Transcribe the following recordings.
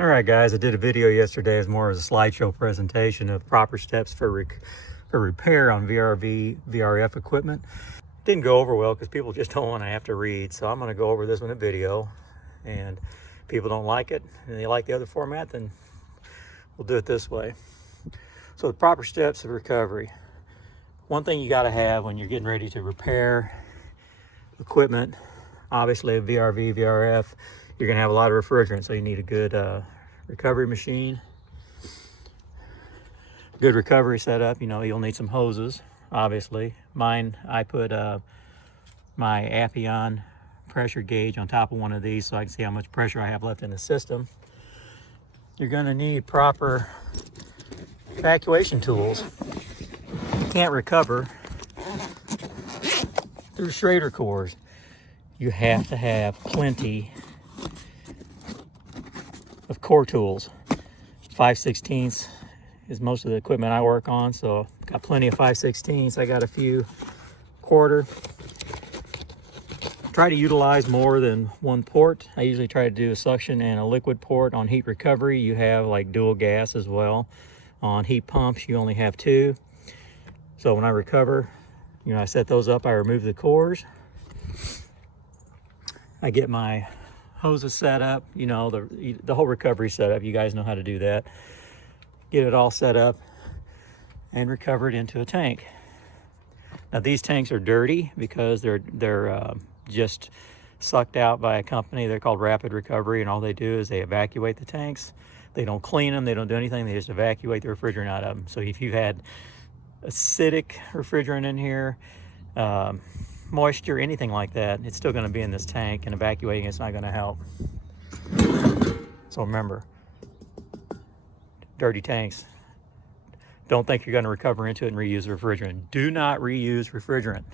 All right, guys, I did a video yesterday as more as a slideshow presentation of proper steps for repair on VRV, VRF equipment. Didn't go over well because people just don't want to have to read. So I'm going to go over this in a video, and people don't like it and they like the other format, then we'll do it this way. So the proper steps of recovery. One thing you got to have when you're getting ready to repair equipment, obviously a VRV, VRF, you're going to have a lot of refrigerant, so you need a good recovery machine, good recovery setup. You know, you'll need some hoses, obviously. Mine, I put my Appion pressure gauge on top of one of these so I can see how much pressure I have left in the system. You're going to need proper evacuation tools. You can't recover through Schrader cores. You have to have plenty of core tools. 5/16 is most of the equipment I work on, so got plenty of 5/16. I got a few quarter. Try to utilize more than one port. I usually try to do a suction and a liquid port. On heat recovery, you have like dual gas as well. On heat pumps, you only have two. So when I recover, you know, I set those up, I remove the cores. I get my hoses set up, you know, the whole recovery setup. You guys know how to do that. Get it all set up and recover it into a tank. Now these tanks are dirty because they're just sucked out by a company. They're called Rapid Recovery, and all they do is they evacuate the tanks. They don't clean them, they don't do anything, they just evacuate the refrigerant out of them. So if you've had acidic refrigerant in here, moisture, anything like that, it's still going to be in this tank, and evacuating it's not going to help. So remember, dirty tanks, don't think you're going to recover into it and reuse refrigerant. Do not reuse refrigerant.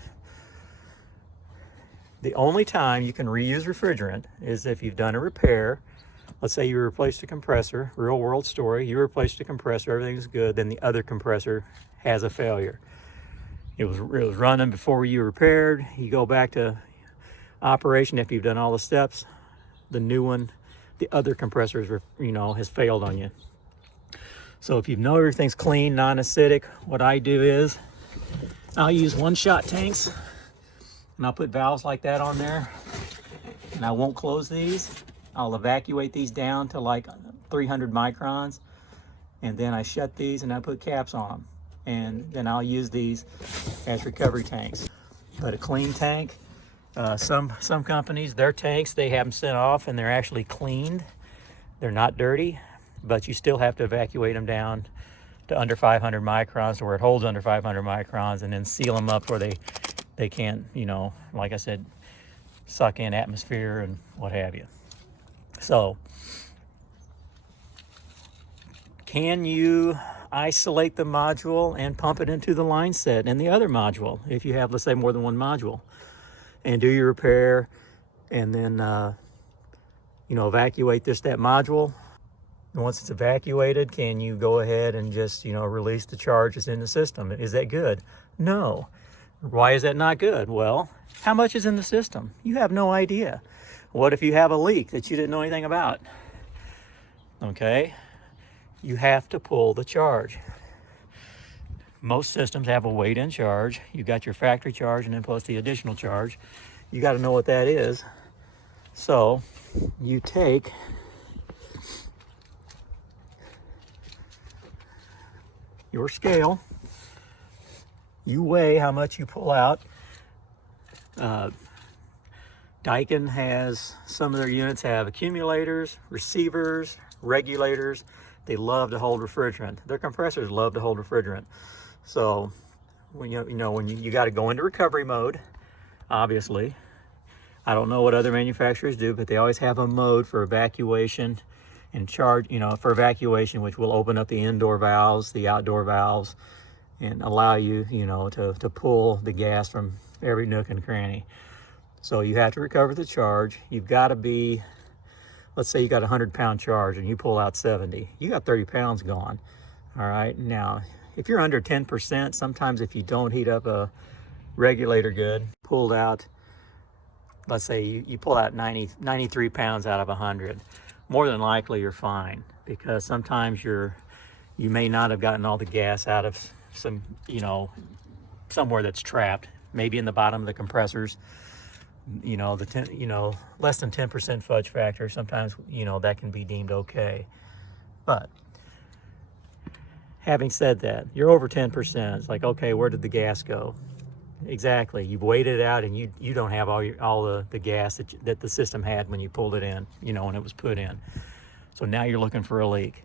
The only time you can reuse refrigerant is if you've done a repair. Let's say you replaced a compressor, real world story, you replaced a compressor, everything's good, then the other compressor has a failure. It was running before you repaired. You go back to operation after you've done all the steps. The new one, the other compressor is, you know, has failed on you. So if you know everything's clean, non-acidic, what I do is I'll use one-shot tanks, and I'll put valves like that on there, and I won't close these. I'll evacuate these down to like 300 microns, and then I shut these and I put caps on them. And then I'll use these as recovery tanks. But a clean tank, some companies, their tanks, they have them sent off and they're actually cleaned. They're not dirty, but you still have to evacuate them down to under 500 microns, to where it holds under 500 microns, and then seal them up where they can't, you know, like I said, suck in atmosphere and what have you. So, can you isolate the module and pump it into the line set and the other module if you have, let's say, more than one module, and do your repair, and then you know, evacuate that module? And once it's evacuated, can you go ahead and just, you know, release the charges in the system? Is that good? No. Why is that not good? Well, how much is in the system? You have no idea. What if you have a leak that you didn't know anything about? Okay, you have to pull the charge. Most systems have a weight-in charge. You got your factory charge and then plus the additional charge. You got to know what that is. So you take your scale, you weigh how much you pull out. Daikin has, some of their units have accumulators, receivers, regulators. They love to hold refrigerant. Their compressors love to hold refrigerant. So when you got to go into recovery mode, obviously. I don't know what other manufacturers do, but they always have a mode for evacuation and charge, you know, for evacuation, which will open up the indoor valves, the outdoor valves, and allow you, you know, to pull the gas from every nook and cranny. So you have to recover the charge. You've got to be, let's say you got a 100-pound charge and you pull out 70. You got 30 pounds gone. All right. Now, if you're under 10%, sometimes if you don't heat up a regulator good, pulled out, let's say you pull out 93 pounds out of 100. more than likely you're fine, because sometimes you may not have gotten all the gas out of some, somewhere that's trapped, maybe in the bottom of the compressors. Less than 10% fudge factor, sometimes, that can be deemed okay. But having said that, you're over 10%. It's like, okay, where did the gas go? Exactly. You've weighed it out, and you don't have all the gas that the system had when you pulled it in, when it was put in. So now you're looking for a leak.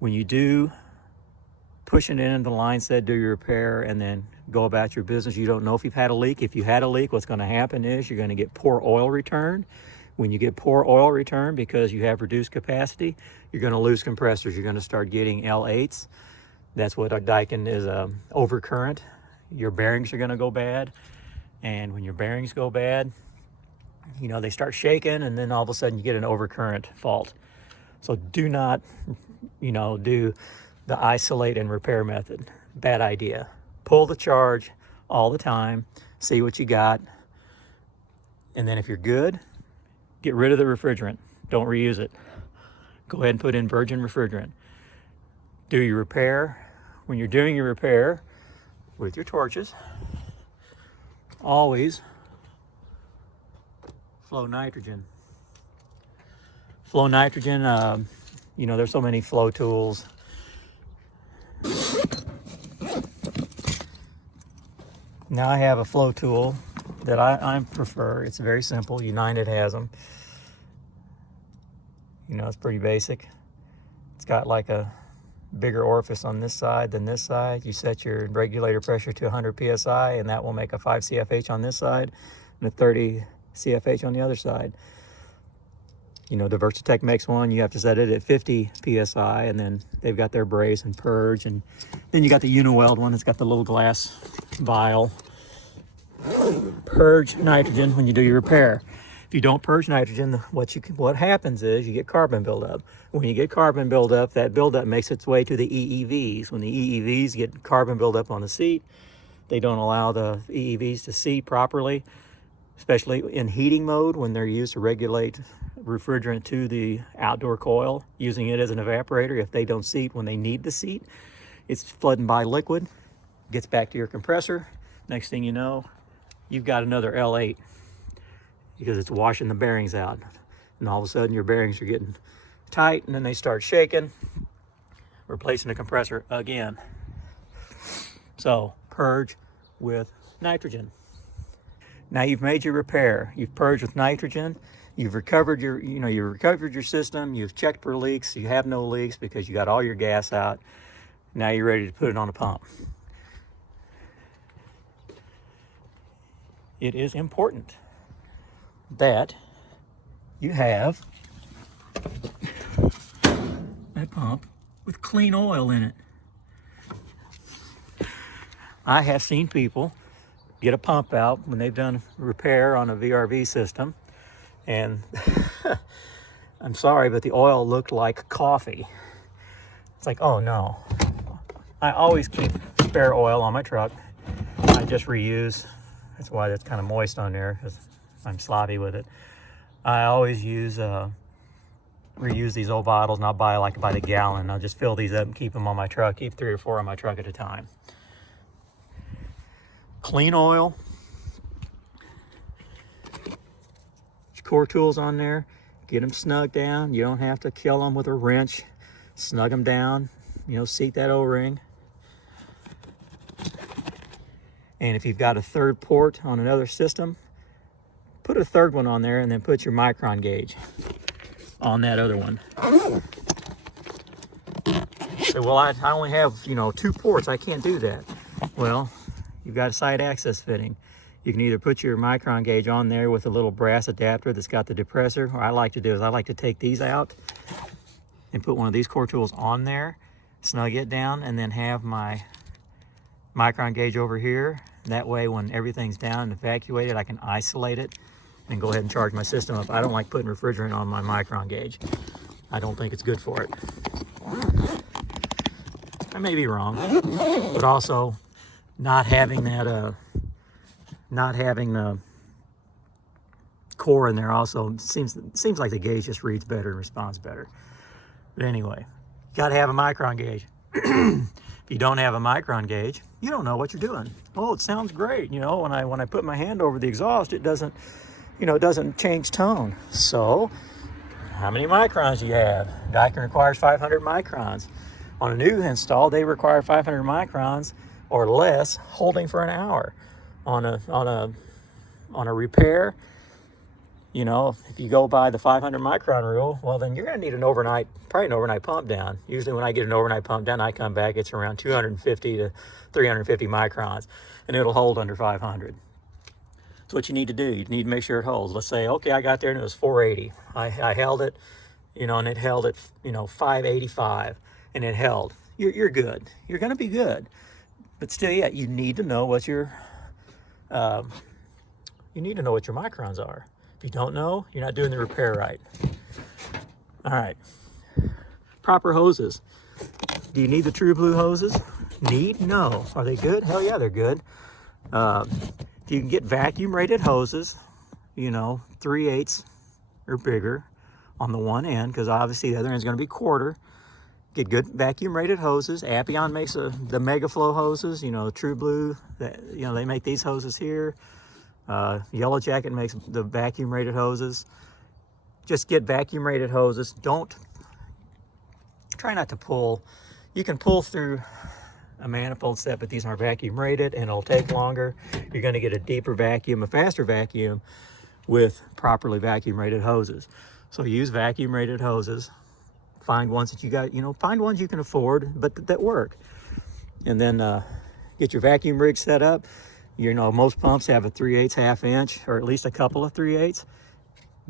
When you do push it in, the line said do your repair and then go about your business, you don't know if you've had a leak. If you had a leak, what's going to happen is you're going to get poor oil return. When you get poor oil return because you have reduced capacity, you're going to lose compressors. You're going to start getting L8s. That's what a Daikin is, overcurrent. Your bearings are going to go bad. And when your bearings go bad, they start shaking, and then all of a sudden you get an overcurrent fault. So do not, do the isolate and repair method. Bad idea. Pull the charge all the time, see what you got, and then if you're good, get rid of the refrigerant. Don't reuse it. Go ahead and put in virgin refrigerant. Do your repair. When you're doing your repair with your torches, always flow nitrogen. Flow nitrogen, there's so many flow tools. Now I have a flow tool that I prefer. It's very simple. United has them. It's pretty basic. It's got like a bigger orifice on this side than this side. You set your regulator pressure to 100 psi, and that will make a 5 CFH on this side and a 30 CFH on the other side. Diversitech makes one. You have to set it at 50 psi, and then they've got their braze and purge. And then you got the Uniweld one. It's got the little glass vial. Purge nitrogen when you do your repair. If you don't purge nitrogen, what happens is you get carbon buildup. When you get carbon buildup, that buildup makes its way to the EEVs. When the EEVs get carbon buildup on the seat, they don't allow the EEVs to seat properly, especially in heating mode when they're used to regulate refrigerant to the outdoor coil, using it as an evaporator. If they don't seat when they need to seat, it's flooding by liquid, gets back to your compressor. Next thing you know, you've got another L8 because it's washing the bearings out. And all of a sudden your bearings are getting tight, and then they start shaking, replacing the compressor again. So purge with nitrogen. Now you've made your repair. You've purged with nitrogen. You've recovered your system. You've checked for leaks. You have no leaks because you got all your gas out. Now you're ready to put it on a pump. It is important that you have a pump with clean oil in it. I have seen people get a pump out when they've done repair on a VRV system, and I'm sorry, but the oil looked like coffee. It's like, oh no. I always keep spare oil on my truck. I just reuse. That's why that's kind of moist on there, because I'm sloppy with it. I always reuse these old bottles, and I'll buy by the gallon. I'll just fill these up and keep them on my truck. Keep 3 or 4 on my truck at a time. Clean oil. Your core tools on there. Get them snug down. You don't have to kill them with a wrench. Snug them down. Seat that O-ring. And if you've got a third port on another system, put a third one on there, and then put your micron gauge on that other one. So, well, I only have, 2 ports. I can't do that. Well, you've got a side access fitting. You can either put your micron gauge on there with a little brass adapter that's got the depressor. What I like to do is I like to take these out and put one of these core tools on there, snug it down, and then have my micron gauge over here. That way, when everything's down and evacuated, I can isolate it and go ahead and charge my system up. I don't like putting refrigerant on my micron gauge. I don't think it's good for it. I may be wrong, but also not having the core in there also. Seems like the gauge just reads better and responds better. But anyway, you got to have a micron gauge. If you don't have a micron gauge, you don't know what you're doing. Oh, it sounds great. You know, when I put my hand over the exhaust, it doesn't, you know, it doesn't change tone. So how many microns do you have? Daikin requires 500 microns. On a new install, they require 500 microns or less holding for an hour. On a repair, you know, if you go by the 500 micron rule, well, then you're going to need probably an overnight pump down. Usually when I get an overnight pump down, I come back, it's around 250 to 350 microns, and it'll hold under 500. That's what you need to do. You need to make sure it holds. Let's say, okay, I got there and it was 480. I held it, you know, and it held at, you know, 585, and it held. You're good. You're going to be good. But still, yeah, you need to know what your microns are. If you don't know, you're not doing the repair right. All right. Proper hoses. Do you need the True Blue hoses? Need? No. Are they good? Hell yeah, they're good. If you can get vacuum rated hoses, you know, 3/8 or bigger on the one end, because obviously the other end is going to be quarter. Get good vacuum rated hoses. Appion makes the Mega Flow hoses, you know, True Blue, you know, they make these hoses here. Yellow Jacket makes the vacuum rated hoses. Just get vacuum rated hoses. Try not to pull. You can pull through a manifold set, but these aren't vacuum rated and it'll take longer. You're going to get a deeper vacuum, a faster vacuum with properly vacuum rated hoses. So use vacuum rated hoses. Find ones that you got, you know, find ones you can afford, but that work. And then get your vacuum rig set up. You know, most pumps have a 3/8 half inch, or at least a couple of 3/8.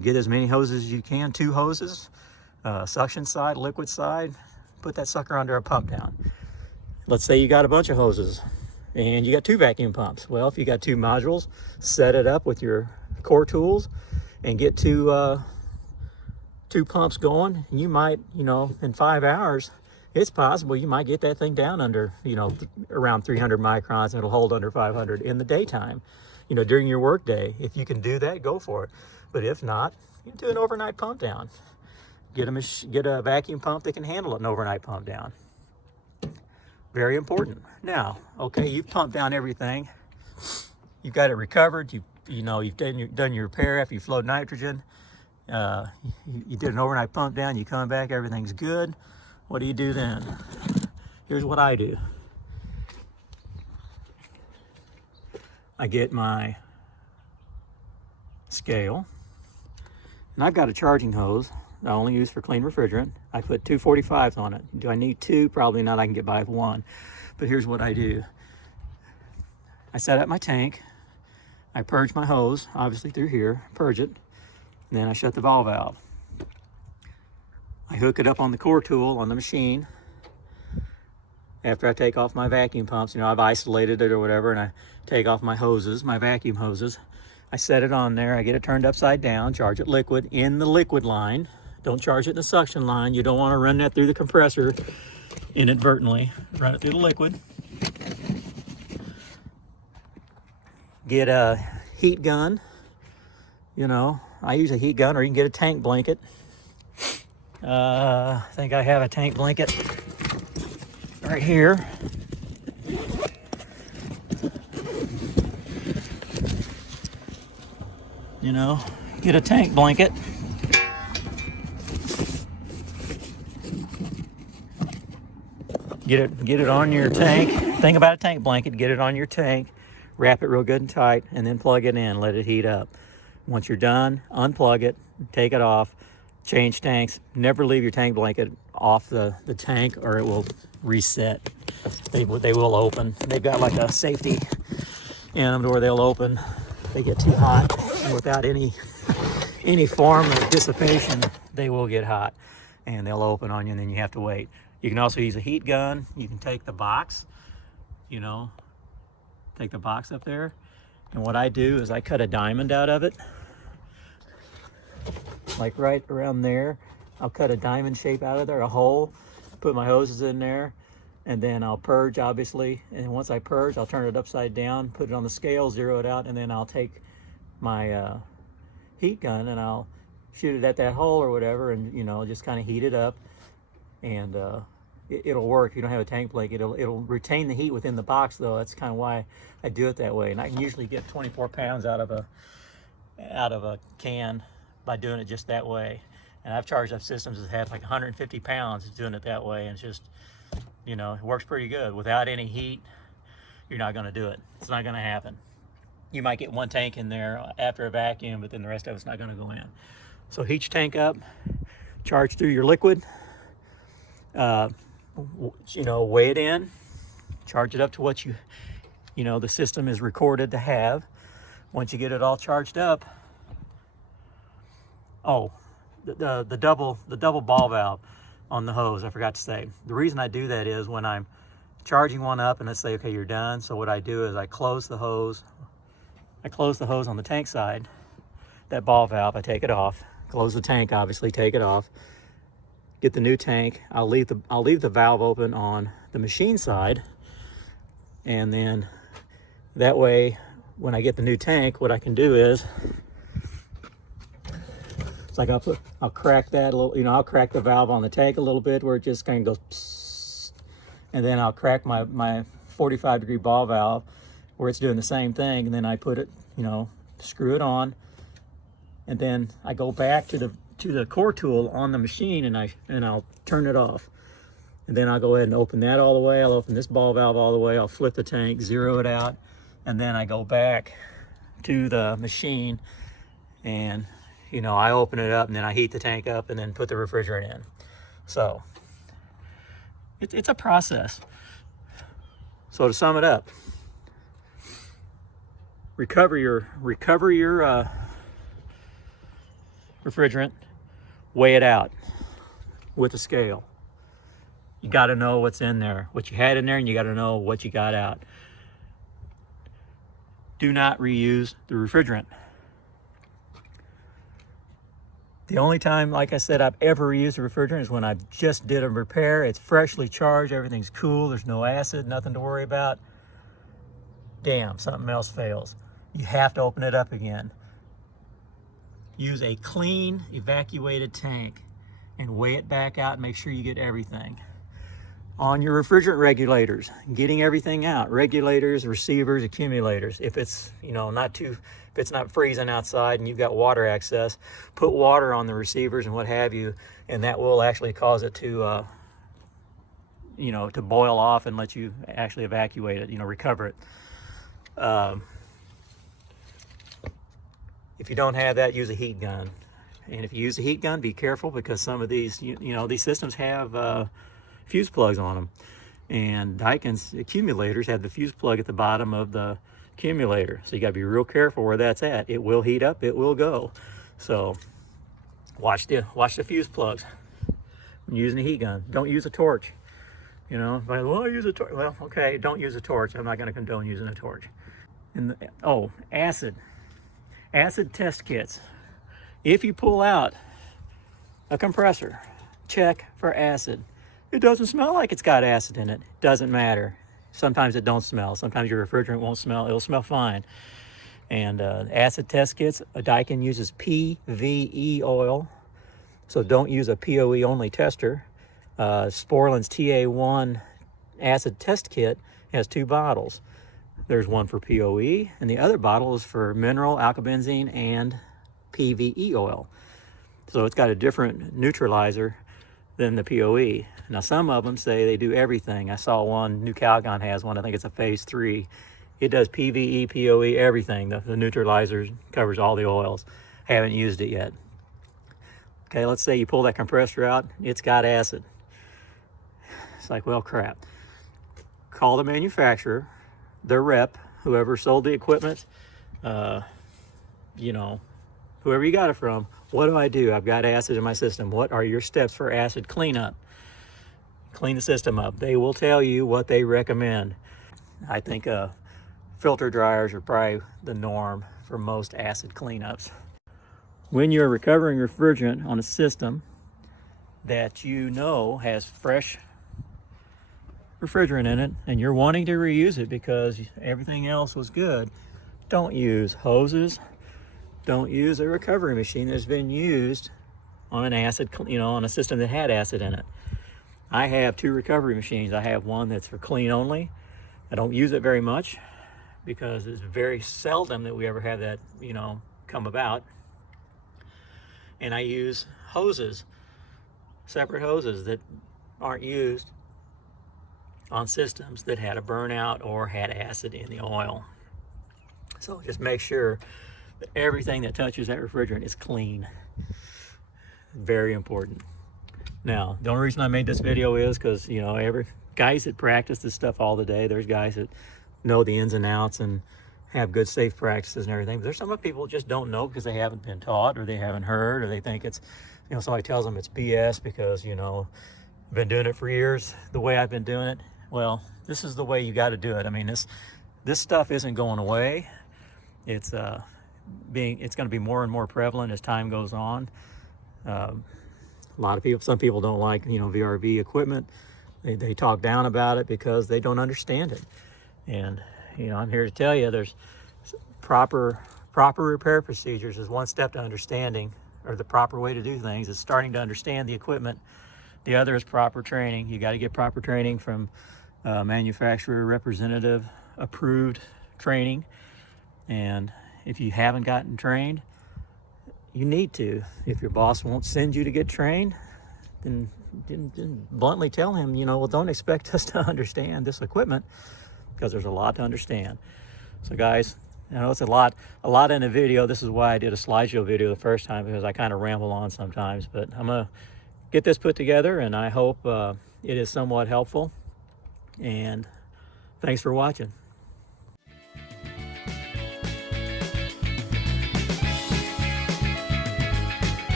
Get as many hoses as you can, 2 hoses, suction side, liquid side. Put that sucker under a pump down. Let's say you got a bunch of hoses and you got 2 vacuum pumps. Well, if you got 2 modules, set it up with your core tools and get 2 pumps going. You might, you know, in 5 hours, it's possible you might get that thing down under, you know, around 300 microns, and it'll hold under 500 in the daytime, you know, during your work day. If you can do that, go for it. But if not, you do an overnight pump down. Get a vacuum pump that can handle an overnight pump down. Very important. Now, okay, you've pumped down everything. You've got it recovered. You've done your repair after you flowed nitrogen. You did an overnight pump down. You come back, everything's good. What do you do then? Here's what I do. I get my scale, and I've got a charging hose I only use for clean refrigerant. I put 245s on it. Do I need 2? Probably not. I can get by with 1. But here's what I do. I set up my tank. I purge my hose, obviously through here, purge it, and then I shut the valve. I hook it up on the core tool on the machine. After I take off my vacuum pumps, you know, I've isolated it or whatever, and I take off my hoses, my vacuum hoses. I set it on there. I get it turned upside down, charge it liquid in the liquid line. Don't charge it in the suction line. You don't want to run that through the compressor inadvertently. Run it through the liquid. Get a heat gun. You know, I use a heat gun, or you can get a tank blanket. I think I have a tank blanket right here. You know, get a tank blanket. Get it on your tank. Think about a tank blanket. Get it on your tank. Wrap it real good and tight, and then plug it in. Let it heat up. Once you're done, unplug it, take it off, change tanks. Never leave your tank blanket off the tank, or it will reset. They will open. They've got like a safety in them to where they'll open. They get too hot, and without any form of dissipation, they will get hot, and they'll open on you, and then you have to wait. You can also use a heat gun. You can take the box, you know, take the box up there, and what I do is I cut a diamond out of it, like right around there. I'll cut a diamond shape out of there, a hole, put my hoses in there, and then I'll purge, obviously. And once I purge, I'll turn it upside down, put it on the scale, zero it out, and then I'll take my heat gun and I'll shoot it at that hole or whatever, and you know, just kind of heat it up, and it'll work. If you don't have a tank plate, it'll retain the heat within the box though. That's kind of why I do it that way. And I can usually get 24 pounds out of a can by doing it just that way. And I've charged up systems that have like 150 pounds doing it that way, and it's just, you know, it works pretty good. Without any heat, you're not going to do it. It's not going to happen. You might get one tank in there after a vacuum, but then the rest of it's not going to go in. So heat your tank up, charge through your liquid, you know, weigh it in, charge it up to what you know, the system is recorded to have. Once you get it all charged up, oh, the double ball valve on the hose, I forgot to say. The reason I do that is when I'm charging one up and let's say, okay, you're done. So what I do is I close the hose on the tank side, that ball valve, I take it off, close the tank, obviously take it off, get the new tank. I'll leave the valve open on the machine side, and then that way when I get the new tank, what I can do is it's like I'll crack that a little, you know, I'll crack the valve on the tank a little bit where it just kind of goes psst, and then I'll crack my 45-degree ball valve where it's doing the same thing, and then I put it, you know, screw it on, and then I go back to the core tool on the machine and I'll turn it off. And then I'll go ahead and open that all the way. I'll open this ball valve all the way. I'll flip the tank, zero it out, and then I go back to the machine and, you know, I open it up and then I heat the tank up and then put the refrigerant in. So it's a process. So to sum it up, recover your refrigerant, weigh it out with a scale. You got to know what's in there, what you had in there, and you got to know what you got out. Do not reuse the refrigerant. The only time, like I said, I've ever reused a refrigerant is when I just did a repair. It's freshly charged, everything's cool, there's no acid, nothing to worry about. Damn, something else fails. You have to open it up again. Use a clean, evacuated tank and weigh it back out and make sure you get everything. On your refrigerant regulators, getting everything out. Regulators, receivers, accumulators. If it's, you know, if it's not freezing outside and you've got water access, put water on the receivers and what have you, and that will actually cause it to, you know, to boil off and let you actually evacuate it, you know, recover it. If you don't have that, use a heat gun. And if you use a heat gun, be careful because some of these, you know, these systems have fuse plugs on them. And Daikin's accumulators have the fuse plug at the bottom of the accumulator. So you got to be real careful where that's at. It will heat up, it will go. So watch the fuse plugs when using a heat gun. Don't use a torch. You know, if I use a torch. Well, okay, don't use a torch. I'm not going to condone using a torch. And acid test kits. If you pull out a compressor, check for acid. It doesn't smell like it's got acid in it. Doesn't matter. Sometimes it don't smell. Sometimes your refrigerant won't smell. It'll smell fine. And acid test kits, a Daikin uses PVE oil, so don't use a POE only tester. Sporland's TA1 acid test kit has 2 bottles. There's one for POE, and the other bottle is for mineral, alkybenzene, and PVE oil. So it's got a different neutralizer than the POE. Now some of them say they do everything. I saw one, New Calgon has one, I think it's a phase 3. It does PVE, POE, everything. The neutralizer covers all the oils. Haven't used it yet. Okay, let's say you pull that compressor out, it's got acid. It's like, well, crap. Call the manufacturer, their rep, whoever sold the equipment, you know, whoever you got it from. What do? I've got acid in my system. What are your steps for acid cleanup? Clean the system up. They will tell you what they recommend. I think filter dryers are probably the norm for most acid cleanups. When you're recovering refrigerant on a system that you know has fresh refrigerant in it and you're wanting to reuse it because everything else was good, don't use hoses, don't use a recovery machine that's been used on an acid, on a system that had acid in it. I have 2 recovery machines. I have one that's for clean only. I don't use it very much because it's very seldom that we ever have that, come about. And I use hoses, separate hoses that aren't used on systems that had a burnout or had acid in the oil. So just make sure that everything that touches that refrigerant is clean. Very important. Now, the only reason I made this video is because, every guys that practice this stuff all the day, there's guys that know the ins and outs and have good safe practices and everything. But there's some people who just don't know because they haven't been taught, or they haven't heard, or they think it's, somebody tells them it's BS because, I've been doing it for years the way I've been doing it. Well, this is the way you got to do it. I mean, this stuff isn't going away. It's going to be more and more prevalent as time goes on. A lot of people, some people don't like, VRV equipment. They talk down about it because they don't understand it. And, I'm here to tell you there's proper repair procedures is one step to understanding, or the proper way to do things is starting to understand the equipment. The other is proper training. You got to get proper training from manufacturer representative approved training. And if you haven't gotten trained, you need to. If your boss won't send you to get trained, then bluntly tell him, well, don't expect us to understand this equipment, because there's a lot to understand. So guys, I know it's a lot in the video. This is why I did a slideshow video the first time, because I kind of ramble on sometimes. But I'm gonna get this put together, and I hope it is somewhat helpful. And thanks for watching.